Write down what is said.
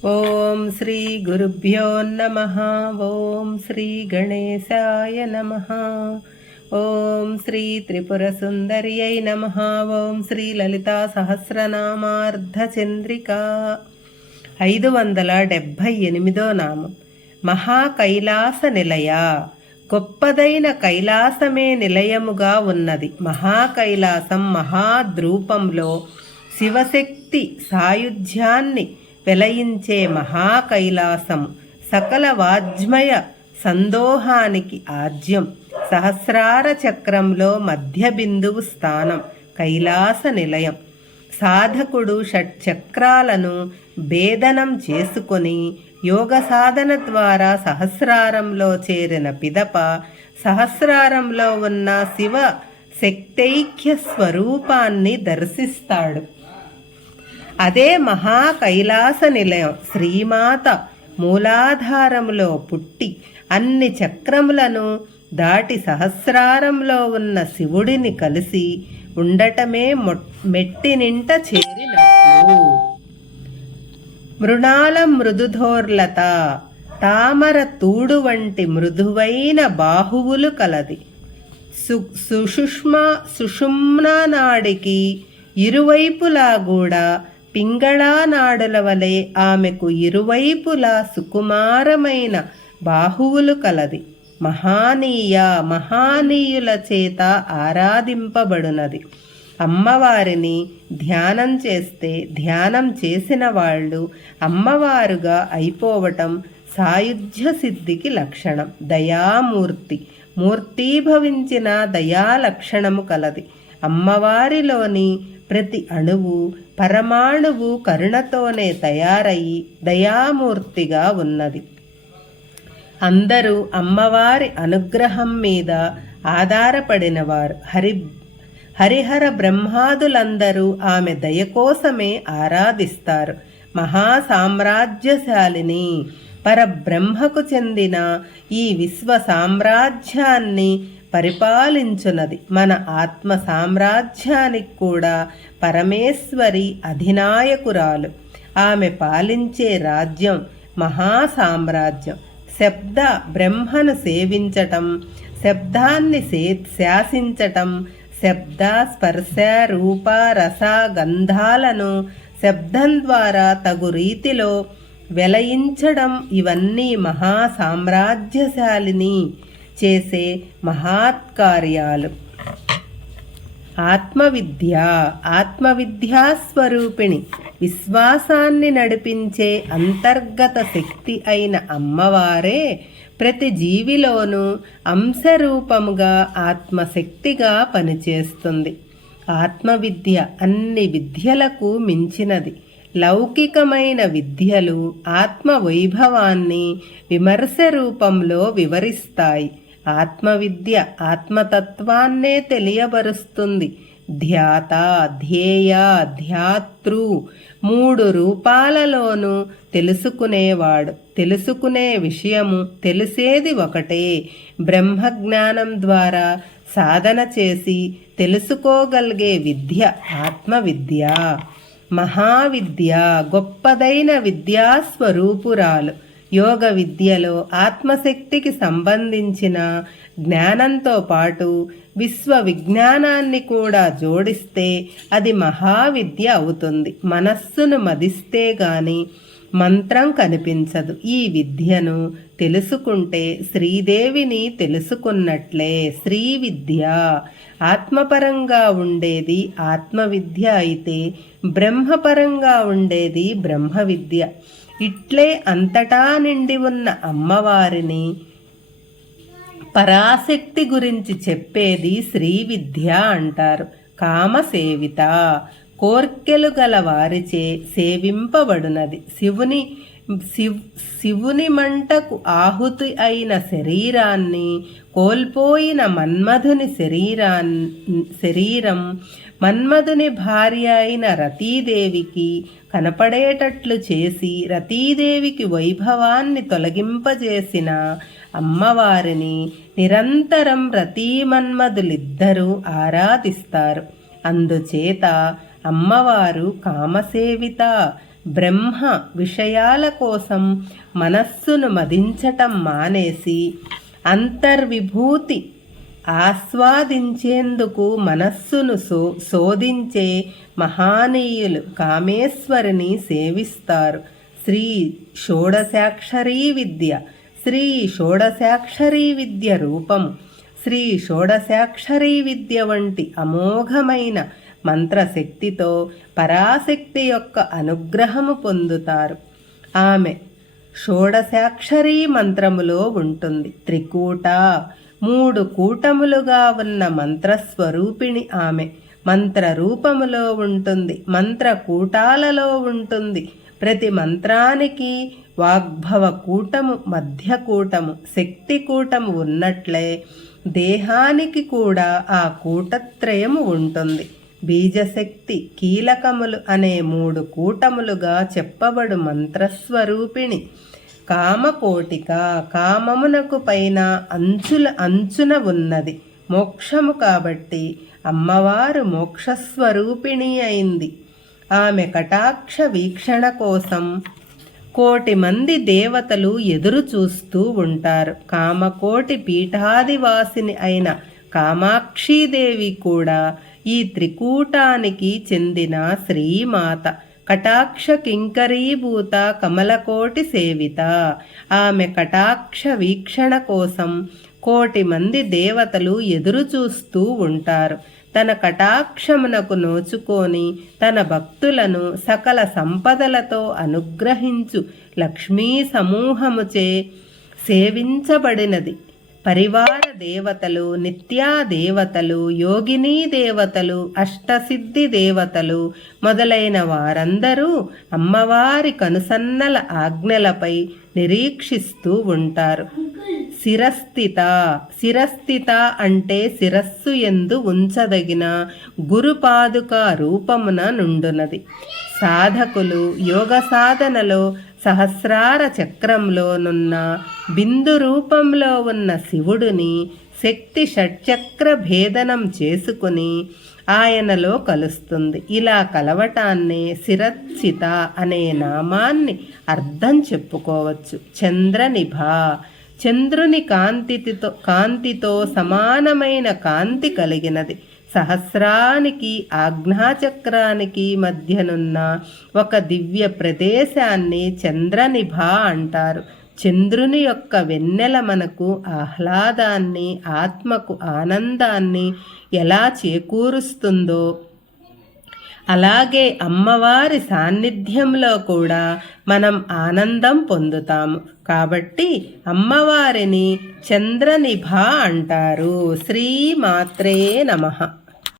ఓం శ్రీ గురుభ్యో నమః. ఓం శ్రీ గణేశాయ నమః. ఓం శ్రీ త్రిపుర సుందర్యై నమః. ఓం శ్రీ లలితా సహస్రనామార్ధచంద్రిక. 578వ నామం. మహాకైలాస నిలయ. గొప్పదైన కైలాసమే నిలయముగా ఉన్నది. మహాకైలాసం మహాద్రూపంలో శివశక్తి సాయుధ్యాన్ని వెలయించే మహాకైలాసము సకల వాజ్మయ సందోహానికి ఆజ్యం. సహస్రార చక్రంలో మధ్య బిందువు స్థానం కైలాస నిలయం. సాధకుడు షట్చక్రాలను భేదనం చేసుకొని యోగ సాధన ద్వారా సహస్రారంలో చేరిన పిదప సహస్రారంలో ఉన్న శివ శక్తైక్య స్వరూపాన్ని దర్శిస్తాడు. అదే మహాకైలాస నిలయం. శ్రీమాత మూలాధారములో పుట్టి అన్ని చక్రములను దాటి సహస్రారంలో ఉన్న శివుడిని కలిసి ఉండటమే మెట్టినింట చేరినట్లు. మృణాల మృదుధోర్లత. తామర తూడు వంటి మృదువైన బాహువులు కలది. సుషుమ్నా నాడికి ఇరువైపులా కూడా పింగళా నాడుల వలె ఆమెకు ఇరువైపులా సుకుమారమైన బాహువులు కలది. మహానీయుల చేత ఆరాధింపబడునది. అమ్మవారిని ధ్యానం చేస్తే ధ్యానం చేసిన వాళ్ళు అమ్మవారుగా అయిపోవటం సాయుధ్య సిద్ధికి లక్షణం. దయామూర్తి. మూర్తీభవించిన దయాలక్షణము కలది. అమ్మవారిలోని ప్రతి అణువు పరమాణువు కరుణతోనే తయారయి దయామూర్తిగా ఉన్నది. అందరూ అమ్మవారి అనుగ్రహం మీద ఆధారపడినవారు. హరిహర బ్రహ్మాదులందరూ ఆమె దయ కోసమే ఆరాధిస్తారు. మహాసామ్రాజ్యశాలిని. పరబ్రహ్మకు చెందిన ఈ విశ్వ సామ్రాజ్యాన్ని పరిపాలించున్నది. మన ఆత్మ సామ్రాజ్యానికి కూడా పరమేశ్వరి అధినాయకురాలు. ఆమె పాలించే రాజ్యం మహాసామ్రాజ్యం. శబ్ద బ్రహ్మను సేవించటం, శబ్దాన్ని శాసించటం, శబ్ద స్పర్శ రూప రస గంధాలను శబ్దం ద్వారా తగు రీతిలో వెలయించడం, ఇవన్నీ మహాసామ్రాజ్యశాలిని చేసే మహాత్కార్యాలు. ఆత్మవిద్యాస్వరూపిణి. విశ్వాసాన్ని నడిపించే అంతర్గత శక్తి అయిన అమ్మవారే ప్రతి జీవిలోనూ అంశరూపముగా ఆత్మశక్తిగా పనిచేస్తుంది. ఆత్మవిద్య అన్ని విద్యలకు మించినది. లౌకికమైన విద్యలు ఆత్మవైభవాన్ని విమర్శ రూపంలో వివరిస్తాయి. ఆత్మవిద్య ఆత్మతత్వాన్నే తెలియబరుస్తుంది. ధ్యాత, ధ్యేయ, ధ్యాతృ 3 రూపాలలోనూ తెలుసుకునేవాడు. తెలుసుకునే విషయము తెలిసేది ఒకటే. బ్రహ్మజ్ఞానం ద్వారా సాధన చేసి తెలుసుకోగలిగే విద్య ఆత్మవిద్య. మహావిద్య గొప్పదైన విద్యాస్వరూపురాలు. యోగ విద్యలో ఆత్మశక్తికి సంబంధించిన జ్ఞానంతో పాటు విశ్వ విజ్ఞానాన్ని కూడా జోడిస్తే అది మహావిద్య అవుతుంది. మనస్సును మదిస్తే గాని మంత్రం కనిపించదు. ఈ విద్యను తెలుసుకుంటే శ్రీదేవిని తెలుసుకున్నట్లే. శ్రీ విద్య ఆత్మపరంగా ఉండేది ఆత్మవిద్య అయితే, బ్రహ్మపరంగా ఉండేది బ్రహ్మ విద్య. ఇట్లే అంతటా నిండి ఉన్న అమ్మవారిని పరాశక్తి గురించి చెప్పేది శ్రీ విద్య అంటారు. కామసేవిత. కోర్కెలు గల వారిచే సేవింపబడునది. శివుని మంటకు ఆహుతి అయిన శరీరాన్ని కోల్పోయిన మన్మధుని శరీరం మన్మధుని భార్య అయిన రతీదేవికి కనపడేటట్లు చేసి రతీదేవికి వైభవాన్ని తొలగింపజేసిన అమ్మవారిని నిరంతరం రతీమన్మధులిద్దరూ ఆరాధిస్తారు. అందుచేత అమ్మవారు కామసేవిత. బ్రహ్మ విషయాల కోసం మనస్సును మదించటం మానేసి అంతర్విభూతి ఆస్వాదించేందుకు మనస్సును శోధించే మహానీయులు కామేశ్వరిని సేవిస్తారు. శ్రీ షోడశాక్షరీ విద్య, శ్రీ షోడశాక్షరీ విద్య రూపము, శ్రీ షోడశాక్షరీ విద్య వంటి అమోఘమైన మంత్రశక్తితో పరాశక్తి యొక్క అనుగ్రహము పొందుతారు. ఆమె షోడశాక్షరీ మంత్రములో ఉంటుంది. త్రికూట, 3 కూటములుగా ఉన్న మంత్రస్వరూపిణి ఆమె. మంత్ర రూపములో ఉంటుంది, మంత్రకూటాలలో ఉంటుంది. ప్రతి మంత్రానికి వాగ్భవ కూటము, మధ్యకూటము, శక్తి కూటము ఉన్నట్లే దేహానికి కూడా ఆ కూటత్రయము ఉంటుంది. బీజశక్తి, కీలకములు అనే 3 కూటములుగా చెప్పబడు మంత్రస్వరూపిణి. కామకోటిక, కామమునకు పైన అంచున ఉన్నది మోక్షము కాబట్టి అమ్మవారు మోక్షస్వరూపిణి అయింది. ఆమె కటాక్ష వీక్షణ కోసం 1,000,000 మంది దేవతలు ఎదురు చూస్తూ ఉంటారు. కామకోటి పీఠాదివాసిని అయిన కామాక్షీదేవి కూడా ఈ త్రికూటానికి చెందిన శ్రీమాత. కటాక్ష కింకరీభూత కమలకోటి సేవిత. ఆమె కటాక్ష వీక్షణ కోసం 1,000,000 మంది దేవతలు ఎదురు చూస్తూ ఉంటారు. తన కటాక్షమునకు నోచుకొని తన భక్తులను సకల సంపదలతో అనుగ్రహించు లక్ష్మీ సమూహముచే సేవించబడినది. పరివార దేవతలు, నిత్యా దేవతలు, యోగినీ దేవతలు, అష్టసిద్ధి దేవతలు మొదలైన వారందరూ అమ్మవారి కనుసన్నల ఆజ్ఞలపై నిరీక్షిస్తూ ఉంటారు. శిరస్థిత అంటే శిరస్సు యందు ఉంచదగిన గురుపాదుక రూపమున నుండునది. సాధకులు యోగ సాధనలో సహస్రార చక్రంలోనున్న బిందు రూపంలో ఉన్న శివుడిని శక్తి షట్చక్ర భేదనం చేసుకుని ఆయనలో కలుస్తుంది. ఇలా కలవటాన్నే శిరస్థిత అనే నామాన్ని అర్థం చెప్పుకోవచ్చు. చంద్రనిభ, చంద్రుని కాంతితో సమానమైన కాంతి కలిగినది. సహస్రానికి ఆజ్ఞాచక్రానికి మధ్యనున్న ఒక దివ్య ప్రదేశాన్ని చంద్రనిభ అంటారు. చంద్రుని యొక్క వెన్నెల మనకు ఆహ్లాదాన్ని, ఆత్మకు ఆనందాన్ని ఎలా చేకూరుస్తుందో అలాగే అమ్మవారి సాన్నిధ్యంలో కూడా మనం ఆనందం పొందుతాము. కాబట్టి అమ్మవారిని చంద్రనిభ అంటారు. శ్రీమాత్రే నమః.